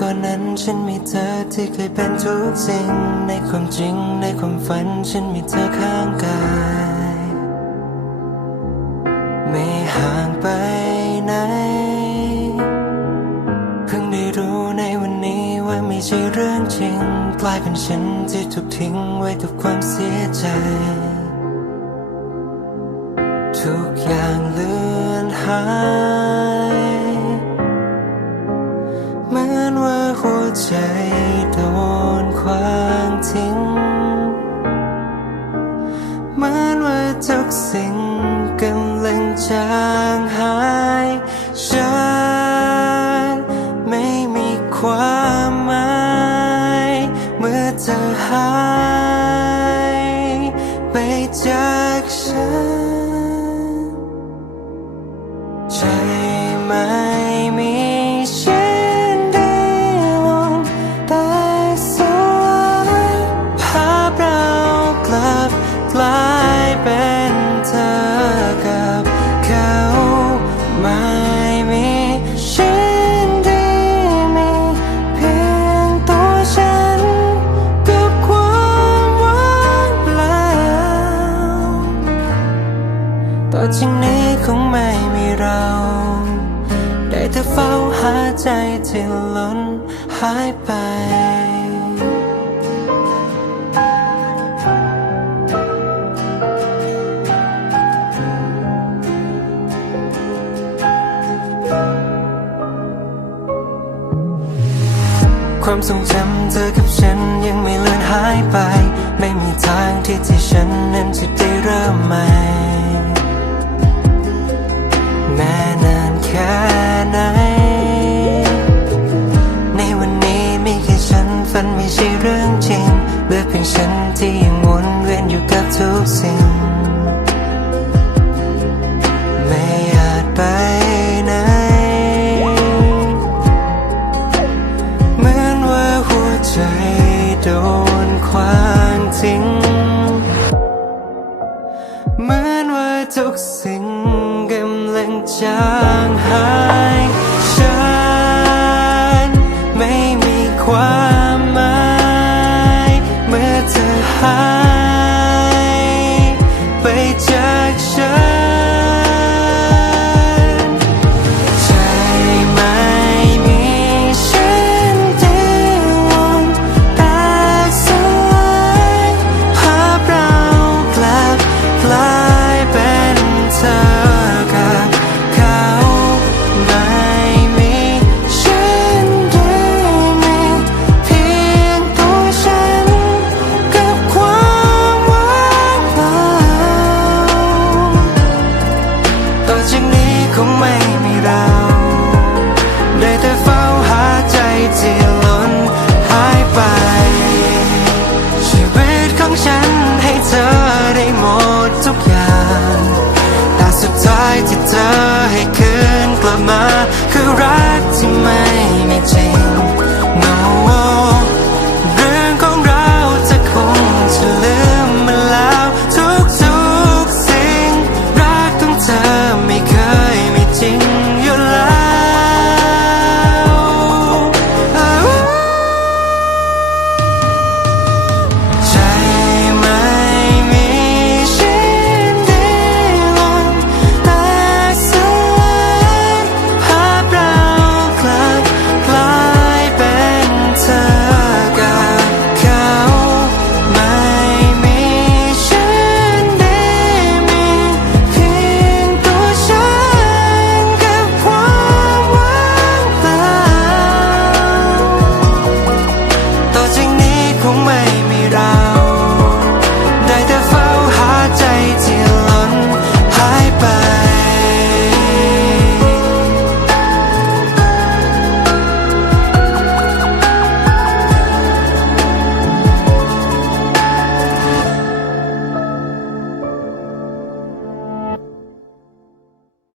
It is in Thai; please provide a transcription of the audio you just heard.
ก่อนนั้นฉันมีเธอที่เคยเป็นทุกสิ่ง ในความจริงในความฝันฉันมีเธอข้างกาย ไม่ห่างไปไหน เพิ่งได้รู้ในวันนี้ว่าไม่ใช่เรื่องจริง กลายเป็นฉันที่ถูกทิ้งไว้กับความเสียใจ ทุกอย่างเลือนหายา ได้แต่เฝ้าหาใจที่ล้นหายไป ความทรงจำเธอกับฉันยังไม่เลือนหายไป ไม่มีทางที่ที่ฉันนั้นจะได้เริ่มใหม่ เพียงฉันที่ยังวนเวียนอยู่กับทุกสิ่ง ไม่อาจไปไหน เหมือนว่าหัวใจโดนควางทิ้ง เหมือนว่าทุกสิ่งกำลังจางหาย 하 ที่เธอให้คืนกลับมา คือรักที่ไม่